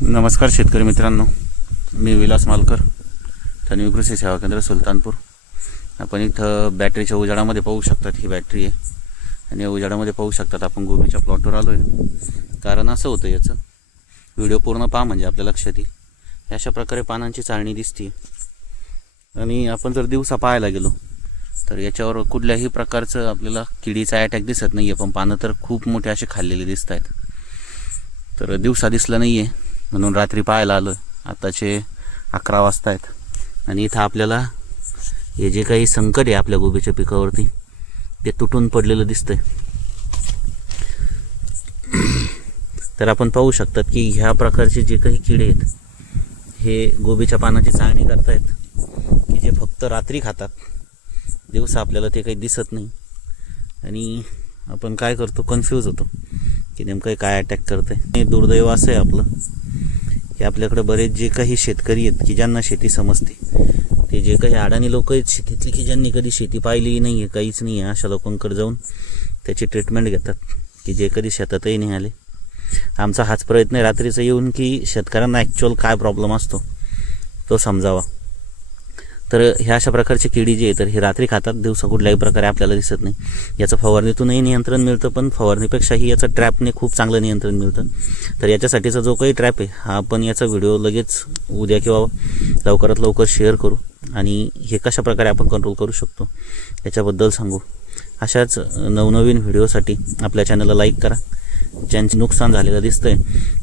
नमस्कार शेतकरी मित्रांनो, मी विलास मालकर, तन्वी कृषी सेवा केंद्र सुलतानपूर। आपण इथं बॅटरीच्या उजाडामध्ये पाहू शकतात, ही बॅटरी आहे आणि या उजाडामध्ये पाहू शकतात आपण गोबीच्या प्लॉटवर आलो आहे। कारण असं होतं, याचं व्हिडिओ पूर्ण पहा म्हणजे आपल्या लक्षात येईल। अशा प्रकारे पानांची चाळणी दिसते आणि आपण जर दिवसा पाहायला गेलो तर याच्यावर कुठल्याही प्रकारचं आपल्याला किडीचा अटॅक दिसत नाही आहे, पण पानं तर खूप मोठे असे खाल्लेले दिसत आहेत। तर दिवसा दिसलं नाही आहे म्हणून रात्री पाहायला आलो। आताचे 11 वाजता आहेत आणि इथं आपल्याला हे जे काही संकट आहे आपल्या गोबीच्या पिकावरती ते तुटून पडलेलं दिसतंय। तर आपण पाहू शकतात की ह्या प्रकारचे जे काही किडे आहेत हे गोबीच्या पानाची चाळणी करतायत, की जे फक्त रात्री खातात, दिवसा आपल्याला ते काही दिसत नाही। आणि आपण काय करतो, कन्फ्यूज होतो की नेमकं काय अटॅक करतंय। दुर्दैव असं आहे आपलं की आपल्याकडे बरेच जे काही शेतकरी आहेत की ज्यांना शेती समजते, ते जे काही अडाणी लोक आहेत शेतीतली की ज्यांनी कधी शेती पाहिली नाही आहे, काहीच नाही आहे, अशा लोकांकडे जाऊन त्याची ट्रीटमेंट घेतात की जे कधी शेतातही नाही आले। आमचा हाच प्रयत्न आहे रात्रीचं येऊन की शेतकऱ्यांना ॲक्च्युअल काय प्रॉब्लेम असतो तो समजावा। तर ह्या अशा प्रकारची किडी जी आहे तर हे रात्री खातात, दिवसा कुठल्याही प्रकारे आपल्याला दिसत नाही। याचं फवारणीतूनही नियंत्रण मिळतं, पण फवारणीपेक्षाही याचं ट्रॅपने खूप चांगलं नियंत्रण मिळतं। तर याच्यासाठीचा जो काही ट्रॅप आहे हा आपण याचा व्हिडिओ लगेच उद्या किंवा लवकरात लवकर शेअर करू आणि हे कशा प्रकारे आपण कंट्रोल करू शकतो याच्याबद्दल सांगू। अशाच नवनवीन व्हिडिओसाठी आपल्या चॅनलला लाईक करा। ज्यांचे नुकसान झालेलं दिसतंय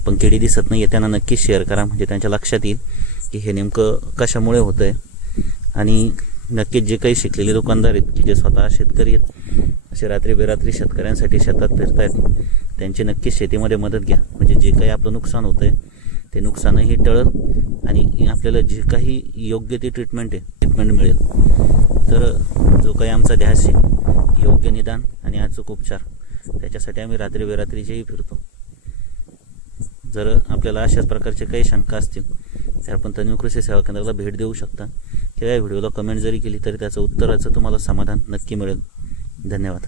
पण किडी दिसत नाही आहे त्यांना नक्की शेअर करा, म्हणजे त्यांच्या लक्षात येईल की हे नेमकं कशामुळे होतं आहे। आणि नक्कीच जे काही शिकलेले दुकानदार आहेत की जे स्वतः शेतकरी आहेत, असे रात्री बेरात्री शेतकऱ्यांसाठी शेतात फिरतायत, त्यांची नक्कीच शेतीमध्ये मदत घ्या, म्हणजे जे काही आपलं नुकसान होतं आहे ते नुकसानही टळल आणि आपल्याला जे काही योग्य ती ट्रीटमेंट मिळेल। तर जो काही आमचा ध्यास आहे योग्य निदान आणि अचूक उपचार, त्याच्यासाठी आम्ही रात्री बेरात्रीचेही फिरतो। जर आपल्याला अशाच प्रकारचे काही शंका असतील तर आपण तन्वी कृषी सेवा केंद्राला भेट देऊ शकता किंवा या व्हिडिओला कमेंट जरी केली तरी त्याचं उत्तराचं तुम्हाला समाधान नक्की मिळेल। धन्यवाद।